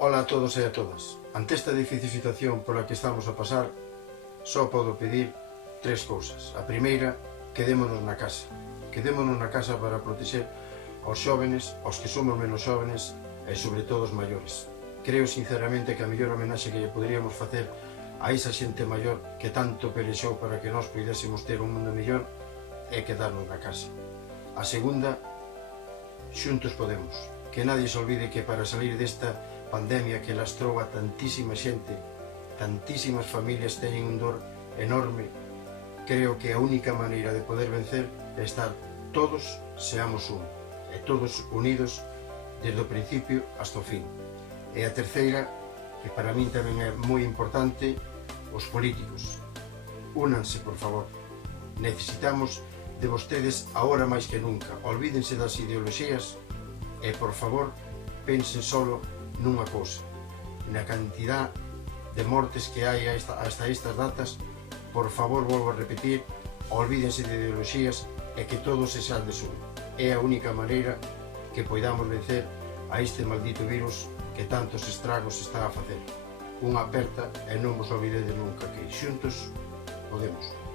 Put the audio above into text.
Ola a todos e a todas. Ante esta difícil situación pola que estamos a pasar, só podo pedir tres cousas. A primeira, quedémonos na casa. Quedémonos na casa para protexer aos xóvenes, aos que somos menos xóvenes e sobre todo os maiores. Creo sinceramente que a mellor homenaxe que lle poderíamos facer a esa xente maior que tanto pelexou para que nós pudésemos ter un mundo mellor é quedarnos na casa. A segunda, xuntos podemos. Que nadie se olvide que para salir desta pandemia que lastrou a tantísima xente, tantísimas familias teñen un dor enorme, creo que a única maneira de poder vencer é estar todos seamos un, e todos unidos desde o principio hasta o fin. E a terceira, que para min tamén é moi importante, os políticos. Únanse, por favor. Necesitamos de vostedes agora máis que nunca. Olvídense das ideoloxías e, por favor, pensen solo nunha cousa, na cantidad de mortes que hai hasta estas datas. Por favor, volvo a repetir, olvídense de ideoloxías e que todos se saldes un. É a única maneira que poidamos vencer a este maldito virus que tantos estragos está a facer. Unha aperta e non vos olvidedes nunca que xuntos podemos.